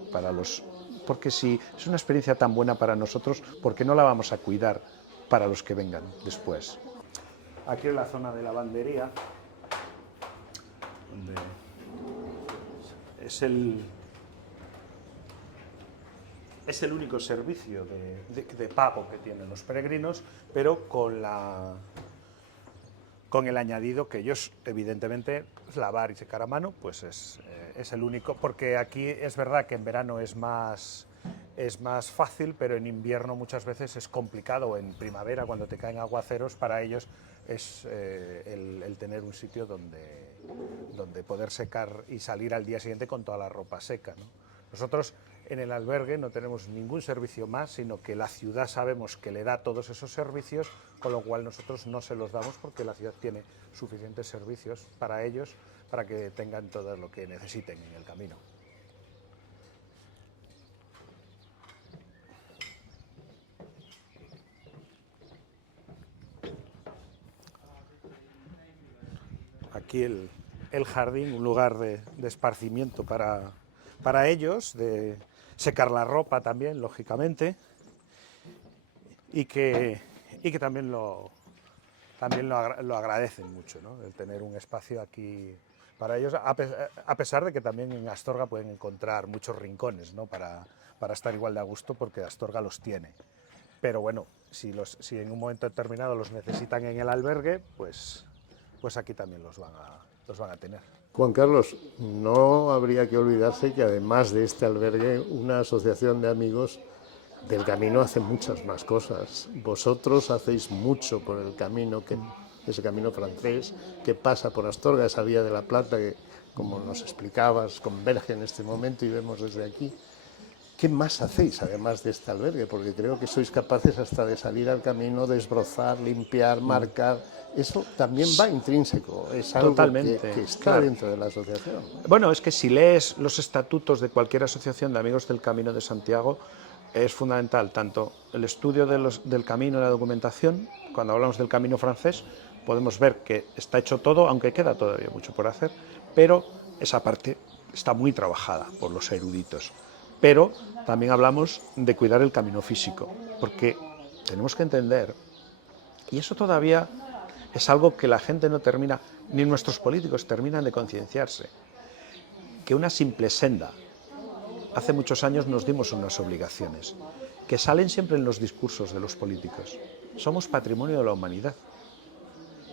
porque si es una experiencia tan buena para nosotros, ¿por qué no la vamos a cuidar para los que vengan después? Aquí es la zona de lavandería, donde es el único servicio de pago que tienen los peregrinos, pero con el añadido que ellos, evidentemente, lavar y secar a mano, pues es el único, porque aquí es verdad que en verano es más fácil, pero en invierno muchas veces es complicado, en primavera, cuando te caen aguaceros, para ellos es el tener un sitio donde poder secar y salir al día siguiente con toda la ropa seca, ¿no? Nosotros en el albergue no tenemos ningún servicio más, sino que la ciudad sabemos que le da todos esos servicios, con lo cual nosotros no se los damos, porque la ciudad tiene suficientes servicios para ellos, para que tengan todo lo que necesiten en el camino. Aquí el jardín, un lugar de esparcimiento para ellos, de secar la ropa también, lógicamente, y que también lo agradecen mucho, ¿no? El tener un espacio aquí para ellos, a pesar de que también en Astorga pueden encontrar muchos rincones, ¿no? para estar igual de a gusto, porque Astorga los tiene. Pero bueno, si en un momento determinado los necesitan en el albergue, pues aquí también los van a tener. Juan Carlos, no habría que olvidarse que además de este albergue, una asociación de amigos del camino hace muchas más cosas. Vosotros hacéis mucho por el camino, ese camino francés que pasa por Astorga, esa vía de la Plata que, como nos explicabas, converge en este momento y vemos desde aquí. ¿qué más hacéis además de este albergue? Porque creo que sois capaces hasta de salir al camino, desbrozar, limpiar, marcar. Eso también va intrínseco, es algo Totalmente, que está claro. dentro de la asociación. Bueno, es que si lees los estatutos de cualquier asociación de Amigos del Camino de Santiago, es fundamental tanto el estudio del camino y la documentación. Cuando hablamos del camino francés, podemos ver que está hecho todo, aunque queda todavía mucho por hacer, pero esa parte está muy trabajada por los eruditos. Pero también hablamos de cuidar el camino físico, porque tenemos que entender, y eso todavía es algo que la gente no termina, ni nuestros políticos terminan de concienciarse, que una simple senda, hace muchos años nos dimos unas obligaciones, que salen siempre en los discursos de los políticos. Somos patrimonio de la humanidad.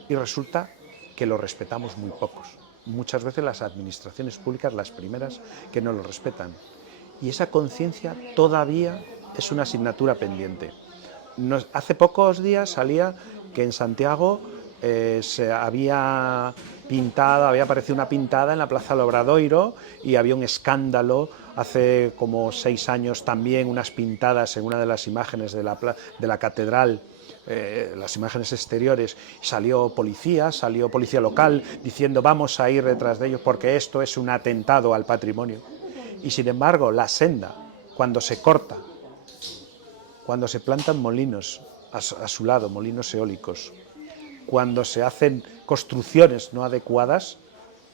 Y resulta que lo respetamos muy pocos. Muchas veces las administraciones públicas, las primeras, que no lo respetan. Y esa conciencia todavía es una asignatura pendiente. Hace pocos días salía que en Santiago se había aparecido una pintada en la Plaza del Obradoiro y había un escándalo. Hace como 6 años también unas pintadas en una de las imágenes de la catedral, las imágenes exteriores, salió policía local diciendo vamos a ir detrás de ellos porque esto es un atentado al patrimonio. Y sin embargo la senda, cuando se corta, cuando se plantan molinos a su lado, molinos eólicos, cuando se hacen construcciones no adecuadas,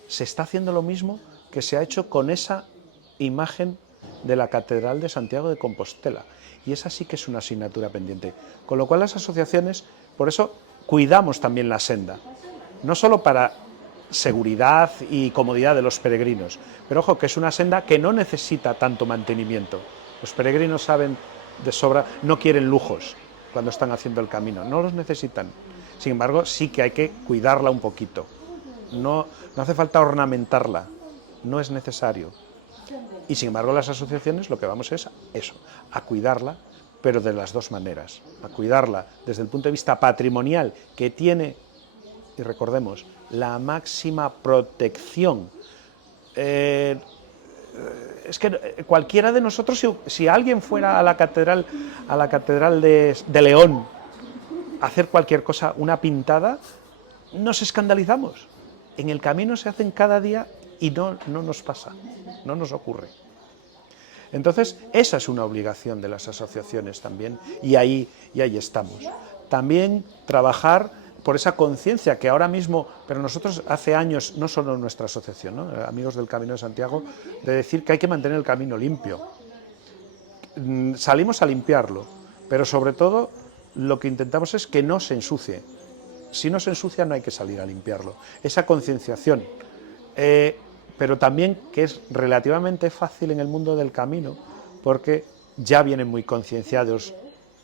se está haciendo lo mismo que se ha hecho con esa imagen de la Catedral de Santiago de Compostela. Y esa sí que es una asignatura pendiente. Con lo cual las asociaciones, por eso cuidamos también la senda, no solo para seguridad y comodidad de los peregrinos, pero ojo que es una senda que no necesita tanto mantenimiento. Los peregrinos saben de sobra, no quieren lujos cuando están haciendo el camino, no los necesitan. Sin embargo, sí que hay que cuidarla un poquito. No hace falta ornamentarla, no es necesario. Y sin embargo las asociaciones lo que vamos es eso, a cuidarla, pero de las dos maneras. A cuidarla desde el punto de vista patrimonial, que tiene, y recordemos, la máxima protección. Es que cualquiera de nosotros, si alguien fuera a la catedral de León a hacer cualquier cosa, una pintada, nos escandalizamos. En el camino se hacen cada día y no nos pasa, no nos ocurre. Entonces, esa es una obligación de las asociaciones también, y ahí estamos. También trabajar por esa conciencia que ahora mismo, pero nosotros hace años, no solo nuestra asociación, ¿no? Amigos del Camino de Santiago, de decir que hay que mantener el camino limpio. Salimos a limpiarlo, pero sobre todo lo que intentamos es que no se ensucie. Si no se ensucia no hay que salir a limpiarlo. Esa concienciación. Pero también que es relativamente fácil en el mundo del camino, porque ya vienen muy concienciados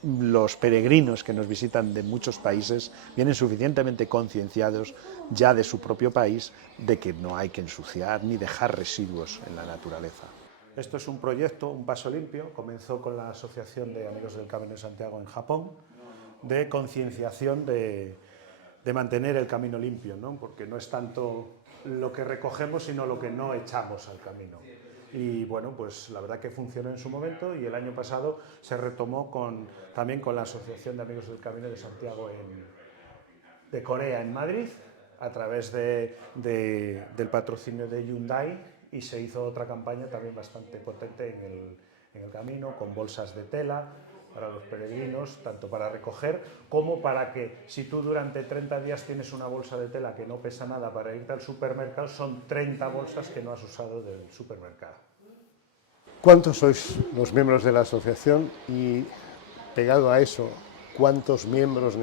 los peregrinos que nos visitan de muchos países, vienen suficientemente concienciados ya de su propio país de que no hay que ensuciar ni dejar residuos en la naturaleza. Esto es un proyecto, un paso limpio, comenzó con la Asociación de Amigos del Camino de Santiago en Japón, de concienciación de mantener el camino limpio, ¿no? Porque no es tanto lo que recogemos, sino lo que no echamos al camino. Y bueno, pues la verdad que funcionó en su momento y el año pasado se retomó también con la Asociación de Amigos del Camino de Santiago de Corea en Madrid, a través del patrocinio de Hyundai, y se hizo otra campaña también bastante potente en el camino, con bolsas de tela para los peregrinos, tanto para recoger como para que si tú durante 30 días tienes una bolsa de tela que no pesa nada para irte al supermercado, son 30 bolsas que no has usado del supermercado. ¿Cuántos sois los miembros de la asociación? Y pegado a eso, ¿cuántos miembros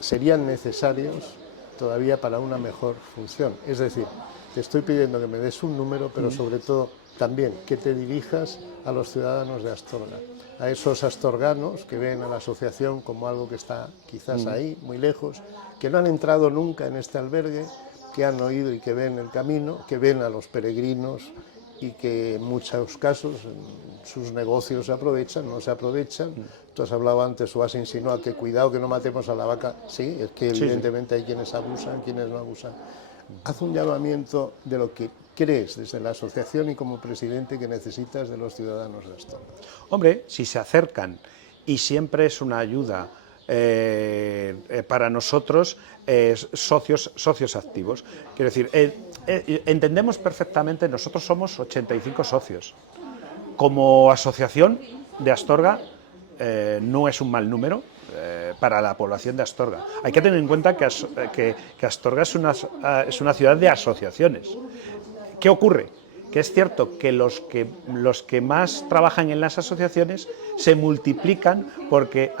serían necesarios todavía para una mejor función? Es decir, te estoy pidiendo que me des un número, pero sobre todo también que te dirijas a los ciudadanos de Astorga, a esos astorganos que ven a la asociación como algo que está quizás ahí, muy lejos, que no han entrado nunca en este albergue, que han oído y que ven el camino, que ven a los peregrinos y que en muchos casos sus negocios se aprovechan, no se aprovechan. Tú has hablado antes o has insinuado que cuidado que no matemos a la vaca. Sí, es que evidentemente hay quienes abusan, quienes no abusan. Haz un llamamiento de lo que crees desde la asociación y como presidente que necesitas de los ciudadanos de Astorga? Hombre, si se acercan y siempre es una ayuda para nosotros, socios activos. Quiero decir, entendemos perfectamente, nosotros somos 85 socios. Como asociación de Astorga no es un mal número para la población de Astorga. Hay que tener en cuenta que Astorga es una ciudad de asociaciones. ¿Qué ocurre? Que es cierto que los que más trabajan en las asociaciones se multiplican porque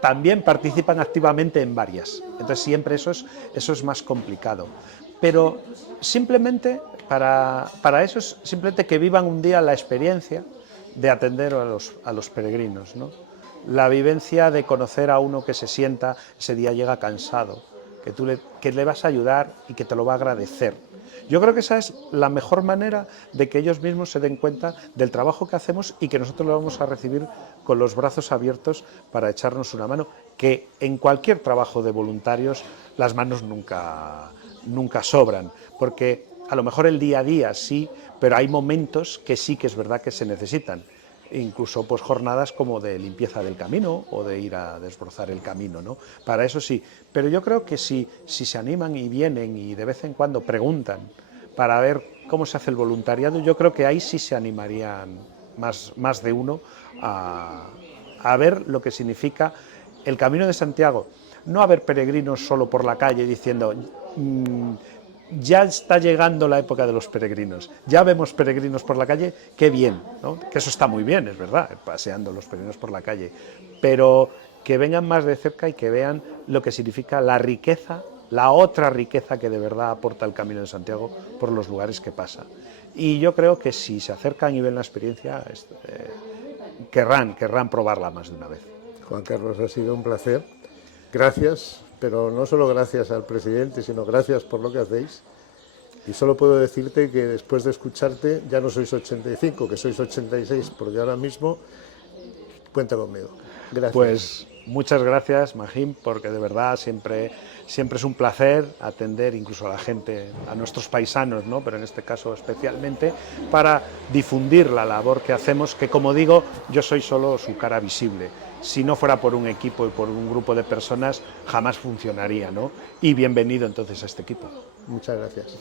también participan activamente en varias. Entonces siempre eso es más complicado. Pero simplemente para eso es simplemente que vivan un día la experiencia de atender a los peregrinos, ¿no? La vivencia de conocer a uno que se sienta, ese día llega cansado, que le vas a ayudar y que te lo va a agradecer. Yo creo que esa es la mejor manera de que ellos mismos se den cuenta del trabajo que hacemos y que nosotros lo vamos a recibir con los brazos abiertos para echarnos una mano, que en cualquier trabajo de voluntarios las manos nunca sobran, porque a lo mejor el día a día sí, pero hay momentos que sí que es verdad que se necesitan. Incluso pues jornadas como de limpieza del camino o de ir a desbrozar el camino, ¿no? Para eso sí, pero yo creo que si se animan y vienen y de vez en cuando preguntan para ver cómo se hace el voluntariado, yo creo que ahí sí se animarían más de uno a ver lo que significa el Camino de Santiago. No haber peregrinos solo por la calle diciendo ya está llegando la época de los peregrinos, ya vemos peregrinos por la calle, qué bien, ¿no? Que eso está muy bien, es verdad, paseando los peregrinos por la calle, pero que vengan más de cerca y que vean lo que significa la riqueza, la otra riqueza que de verdad aporta el Camino de Santiago por los lugares que pasa. Y yo creo que si se acercan y ven la experiencia, querrán probarla más de una vez. Juan Carlos, ha sido un placer. Gracias, pero no solo gracias al presidente, sino gracias por lo que hacéis. Y solo puedo decirte que después de escucharte ya no sois 85, que sois 86, porque ahora mismo cuenta conmigo. Gracias. Pues muchas gracias, Magín, porque de verdad siempre es un placer atender incluso a la gente, a nuestros paisanos, ¿no? Pero en este caso especialmente, para difundir la labor que hacemos, que como digo, yo soy solo su cara visible. Si no fuera por un equipo y por un grupo de personas, jamás funcionaría, ¿no? Y bienvenido entonces a este equipo. Muchas gracias.